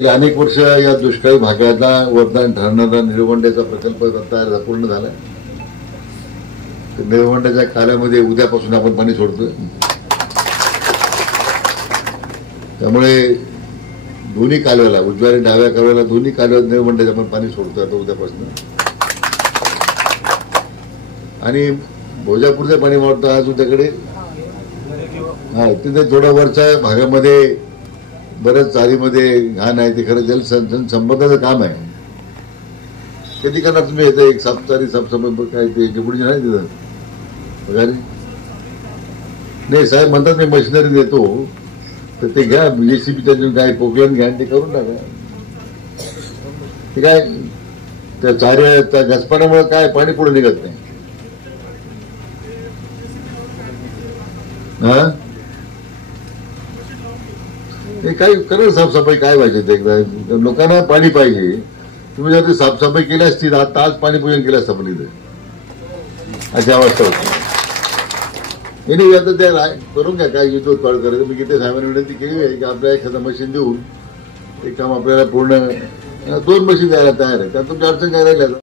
गेली अनेक वर्ष या दुष्काळी भागाला वरदान ठरणारा निळवंड्याचा प्रकल्प तयार पूर्ण झाला. निळवंड्याच्या काल्यामध्ये उद्यापासून आपण पाणी सोडतोय. त्यामुळे दोन्ही कालव्याला, उजव्या आणि डाव्या कालव्याला, दोन्ही कालव्यात निळवंड्याचं आपण पाणी सोडतोय आता उद्यापासून. आणि भोजापूरचं पाणी वाटतं आज उद्याकडे. हा, तिथे थोड्या वरच्या भागामध्ये बरंच चारीमध्ये घाण आहे. ते खरं जलसंपदाचं काम आहे. कधी करणार तुम्ही येते एक साफचारी साफसफाई काय ते डेप्युटी नाही तिथं वगैरे नाही. साहेब म्हणतात मी मशिनरी देतो तर ते घ्या, JCB त्याच्यातून काय पोकलन घ्या ते करून टाका. ते काय त्या चाऱ्या घसपाण्यामुळे काय पाणी पुढे निघत नाही. हा, काय करा साफसफाई. काय पाहिजे ते एकदा लोकांना पाणी पाहिजे. तुम्ही जर साफसफाई केली असती आता आज पाणी पूजन केलं असतं पण इथे अशी अवस्था होती. नाही आता त्या करून घ्या काय युद्ध कॉल करायचं. मी किती साहेबांनी विनंती केली आहे की आपल्याला एखादं मशीन देऊन ते काम आपल्याला पूर्ण 2 मशीन द्यायला तयार आहे. त्यात तुमची अडचण काय राहिली.